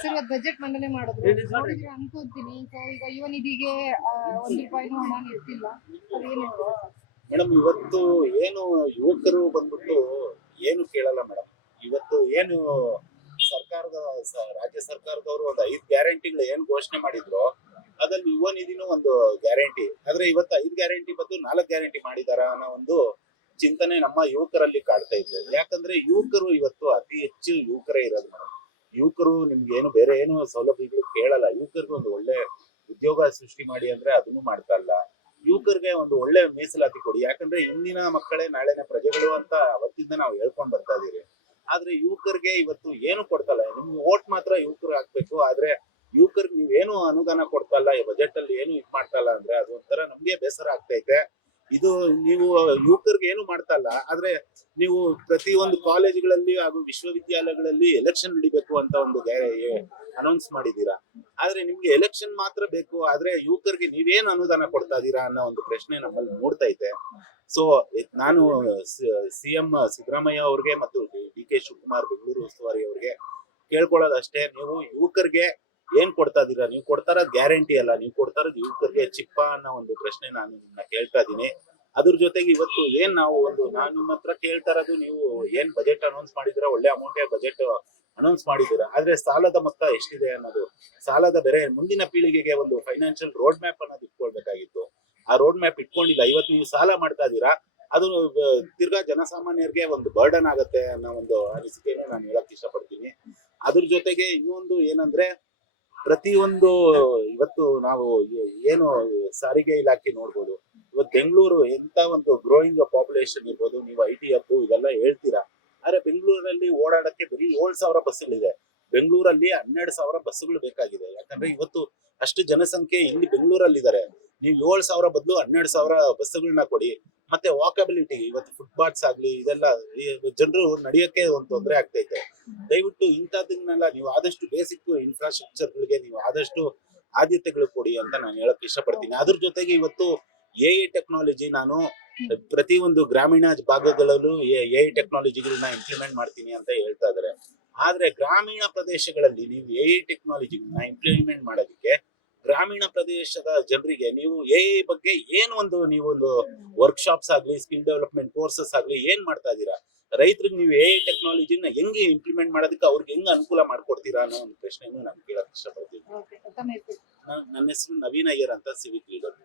Sir ಇವತ್ತು budget ಮಂಡನೆ ಮಾಡಿದ್ರು ನೋಡಿದ್ರೆ ಅನ್ಕೋತೀನಿ. ಸೊ ಈಗ ಯುವ ನಿಧಿಗೆ ₹1 ಹಣ ನಿಡ್ತಿಲ್ಲ. ಅದೇನು ಮೇಡಮ್ ಇವತ್ತು ಏನು ಯುವಕರು ಬಂದ್ಬಿಟ್ಟು ಏನು ಕೇಳಲ್ಲ ಮೇಡಮ್. ಇವತ್ತು ಏನು ಸರ್ಕಾರದ ರಾಜ್ಯ ಸರ್ಕಾರದವರು ಒಂದು 5 ಗ್ಯಾರಂಟಿಗಳು ಏನ್ ಘೋಷಣೆ ಮಾಡಿದ್ರು ಅದ್ರಲ್ಲಿ ಯುವ ನಿಧಿನೂ ಒಂದು ಗ್ಯಾರಂಟಿ. ಆದ್ರೆ ಇವತ್ತು 5 ಗ್ಯಾರಂಟಿ ಬದಲು 4 ಗ್ಯಾರಂಟಿ ಮಾಡಿದಾರ ಅನ್ನೋ ಒಂದು ಚಿಂತನೆ ನಮ್ಮ ಯುವಕರಲ್ಲಿ ಕಾಡ್ತಾ ಇದೆ. ಯಾಕಂದ್ರೆ ಯುವಕರು ಇವತ್ತು ಅತಿ ಹೆಚ್ಚು ಯುವಕರೇ ಇರೋದು ಮೇಡಮ್. ಯುವಕರು ನಿಮ್ಗೆ ಏನು ಬೇರೆ ಏನು ಸೌಲಭ್ಯಗಳು ಕೇಳಲ್ಲ. ಯುವಕರಿಗೆ ಒಂದು ಒಳ್ಳೆ ಉದ್ಯೋಗ ಸೃಷ್ಟಿ ಮಾಡಿ ಅಂದ್ರೆ ಅದನ್ನು ಮಾಡ್ತಾ ಇಲ್ಲ. ಯುವಕರಿಗೆ ಒಂದು ಒಳ್ಳೆ ಮೀಸಲಾತಿ ಕೊಡಿ. ಯಾಕಂದ್ರೆ ಇಂದಿನ ಮಕ್ಕಳೇ ನಾಳೆನ ಪ್ರಜೆಗಳು ಅಂತ ಅವತ್ತಿಂದ ನಾವು ಹೇಳ್ಕೊಂಡ್ ಬರ್ತಾ ಇದೀವಿ. ಆದ್ರೆ ಯುವಕರಿಗೆ ಇವತ್ತು ಏನು ಕೊಡ್ತಲ್ಲ. ನಿಮ್ ವೋಟ್ ಮಾತ್ರ ಯುವಕರು ಹಾಕ್ಬೇಕು. ಆದ್ರೆ ಯುವಕರಿಗೆ ನೀವೇನು ಅನುದಾನ ಕೊಡ್ತಲ್ಲ, ಈ ಬಜೆಟ್ ಅಲ್ಲಿ ಏನು ಇದ್ ಮಾಡ್ತಲ್ಲ ಅಂದ್ರೆ ಅದು ಒಂಥರ ನಮ್ಗೆ ಬೇಸರ ಆಗ್ತೈತೆ. ಇದು ನೀವು ಯುವಕರಿಗೆ ಏನು ಮಾಡ್ತಲ್ಲ. ಆದ್ರೆ ನೀವು ಪ್ರತಿಯೊಂದು ಕಾಲೇಜುಗಳಲ್ಲಿ ಹಾಗೂ ವಿಶ್ವವಿದ್ಯಾಲಯಗಳಲ್ಲಿ ಎಲೆಕ್ಷನ್ ನಡಿಬೇಕು ಅಂತ ಒಂದು ಅನೌನ್ಸ್ ಮಾಡಿದೀರಾ. ಆದ್ರೆ ನಿಮ್ಗೆ ಎಲೆಕ್ಷನ್ ಮಾತ್ರ ಬೇಕು. ಆದ್ರೆ ಯುವಕರಿಗೆ ನೀವೇನು ಅನುದಾನ ಕೊಡ್ತಾ ಇದೀರಾ ಅನ್ನೋ ಒಂದು ಪ್ರಶ್ನೆ ನಮ್ಮಲ್ಲಿ ಮೂಡ್ತೈತೆ. ಸೊ ನಾನು ಸಿಎಂ ಸಿದ್ದರಾಮಯ್ಯ ಅವ್ರಿಗೆ ಮತ್ತು DK ಶಿವಕುಮಾರ್ ಬೆಂಗಳೂರು ಉಸ್ತುವಾರಿ ಅವ್ರಿಗೆ ಕೇಳ್ಕೊಳ್ಳೋದಷ್ಟೇ, ನೀವು ಯುವಕರಿಗೆ ಏನ್ ಕೊಡ್ತಾ ಇದೀರಾ? ನೀವು ಕೊಡ್ತಾರ ಗ್ಯಾರಂಟಿ ಅಲ್ಲ, ನೀವು ಕೊಡ್ತಾ ಇರೋದು ಯುವಕರಿಗೆ ಚಿಪ್ಪ ಅನ್ನೋ ಒಂದು ಪ್ರಶ್ನೆ ನಾನು ನಿಮ್ಮನ್ನ ಕೇಳ್ತಾ ಇದೀನಿ. ಅದ್ರ ಜೊತೆಗೆ ಇವತ್ತು ಏನ್ ನಾನು ನಿಮ್ಮ ಹತ್ರ ಕೇಳ್ತಾ ಇರೋದು, ನೀವು ಏನ್ ಬಜೆಟ್ ಅನೌನ್ಸ್ ಮಾಡಿದಿರಾ, ಒಳ್ಳೆ ಅಮೌಂಟ್ ಬಜೆಟ್ ಅನೌನ್ಸ್ ಮಾಡಿದ್ದೀರಾ. ಆದ್ರೆ ಸಾಲದ ಮೊತ್ತ ಎಷ್ಟಿದೆ ಅನ್ನೋದು, ಸಾಲದ ಬೆಲೆ ಮುಂದಿನ ಪೀಳಿಗೆಗೆ ಒಂದು ಫೈನಾನ್ಷಿಯಲ್ ರೋಡ್ ಮ್ಯಾಪ್ ಅನ್ನೋದು ಇಟ್ಕೊಳ್ಬೇಕಾಗಿತ್ತು. ಆ ರೋಡ್ ಮ್ಯಾಪ್ ಇಟ್ಕೊಂಡಿಲ್ಲ. ಇವತ್ತು ನೀವು ಸಾಲ ಮಾಡ್ತಾ ಇದೀರಾ, ಅದು ತಿರ್ಗಾ ಜನಸಾಮಾನ್ಯರಿಗೆ ಒಂದು ಬರ್ಡನ್ ಆಗತ್ತೆ ಅನ್ನೋ ಒಂದು ಅನಿಸಿಕೆಯನ್ನು ನಾನು ಹೇಳಕ್ ಇಷ್ಟಪಡ್ತೀನಿ. ಅದ್ರ ಜೊತೆಗೆ ಇನ್ನೊಂದು ಏನಂದ್ರೆ, ಪ್ರತಿಯೊಂದು ಇವತ್ತು ನಾವು ಏನು ಸಾರಿಗೆ ಇಲಾಖೆ ನೋಡ್ಬೋದು. ಇವತ್ತು ಬೆಂಗಳೂರು ಎಂತ ಒಂದು ಗ್ರೋಯಿಂಗ್ ಪಾಪ್ಯುಲೇಷನ್ ಇರ್ಬೋದು, ನೀವು IT ಹಬ್ ಇದೆಲ್ಲ ಹೇಳ್ತೀರಾ. ಆದ್ರೆ ಬೆಂಗಳೂರಲ್ಲಿ ಓಡಾಡಕ್ಕೆ ಬರೀ 7,000 ಬಸ್ಗಳಿದೆ. ಬೆಂಗಳೂರಲ್ಲಿ 12,000 ಬಸ್ಗಳು ಬೇಕಾಗಿದೆ. ಯಾಕಂದ್ರೆ ಇವತ್ತು ಅಷ್ಟು ಜನಸಂಖ್ಯೆ ಇಲ್ಲಿ ಬೆಂಗಳೂರಲ್ಲಿ ಇದಾರೆ. ನೀವು 7,000 ಬದಲು 12,000 ಬಸ್ಗಳನ್ನ ಕೊಡಿ. ಮತ್ತೆ ವಾಕಬಿಲಿಟಿ, ಇವತ್ತು ಫುಟ್ಪಾತ್ಸ್ ಆಗ್ಲಿ ಇದೆಲ್ಲ ಜನರು ನಡೆಯಕ್ಕೆ ಒಂದು ತೊಂದರೆ ಆಗ್ತೈತೆ. ದಯವಿಟ್ಟು ಇಂಥದನ್ನೆಲ್ಲ ನೀವು ಆದಷ್ಟು ಬೇಸಿಕ್ ಇನ್ಫ್ರಾಸ್ಟ್ರಕ್ಚರ್ ಗಳಿಗೆ ನೀವು ಆದಷ್ಟು ಆದ್ಯತೆಗಳು ಕೊಡಿ ಅಂತ ನಾನು ಹೇಳಕ್ ಇಷ್ಟಪಡ್ತೀನಿ. ಅದ್ರ ಜೊತೆಗೆ ಇವತ್ತು AI ಟೆಕ್ನಾಲಜಿ ನಾನು ಪ್ರತಿಯೊಂದು ಗ್ರಾಮೀಣ ಭಾಗಗಳಲ್ಲೂ AI ಟೆಕ್ನಾಲಜಿಗಳನ್ನ ಇಂಪ್ಲಿಮೆಂಟ್ ಮಾಡ್ತೀನಿ ಅಂತ ಹೇಳ್ತಾ ಇದಾರೆ. ಆದ್ರೆ ಗ್ರಾಮೀಣ ಪ್ರದೇಶಗಳಲ್ಲಿ ನೀವು AI ಟೆಕ್ನಾಲಜಿಗಳನ್ನ ಇಂಪ್ಲಿಮೆಂಟ್ ಮಾಡೋದಕ್ಕೆ ಗ್ರಾಮೀಣ ಪ್ರದೇಶದ ಜನರಿಗೆ ನೀವು AI ಬಗ್ಗೆ ನೀವು ಒಂದು ವರ್ಕ್ಶಾಪ್ಸ್ ಆಗ್ಲಿ, ಸ್ಕಿಲ್ ಡೆವಲಪ್ಮೆಂಟ್ ಕೋರ್ಸಸ್ ಆಗ್ಲಿ ಏನ್ ಮಾಡ್ತಾ ಇದೀರಾ? ರೈತರಿಗೆ ನೀವು AI ಟೆಕ್ನಾಲಜಿನ ಹೆಂಗೆ ಇಂಪ್ಲಿಮೆಂಟ್ ಮಾಡೋದಕ್ಕೆ ಅವ್ರಿಗೆ ಹೆಂಗ್ ಅನುಕೂಲ ಮಾಡ್ಕೊಡ್ತೀರಾ ಅನ್ನೋ ಒಂದು ಪ್ರಶ್ನೆಯನ್ನು ನಾನು ಕೇಳಕ್ ಇಷ್ಟಪಡ್ತೀನಿ. ನನ್ನ ಹೆಸರು ನವೀನ್ ಅಯ್ಯರ್ ಅಂತ, ಸಿವಿಕ್ ಲೀಡರ್.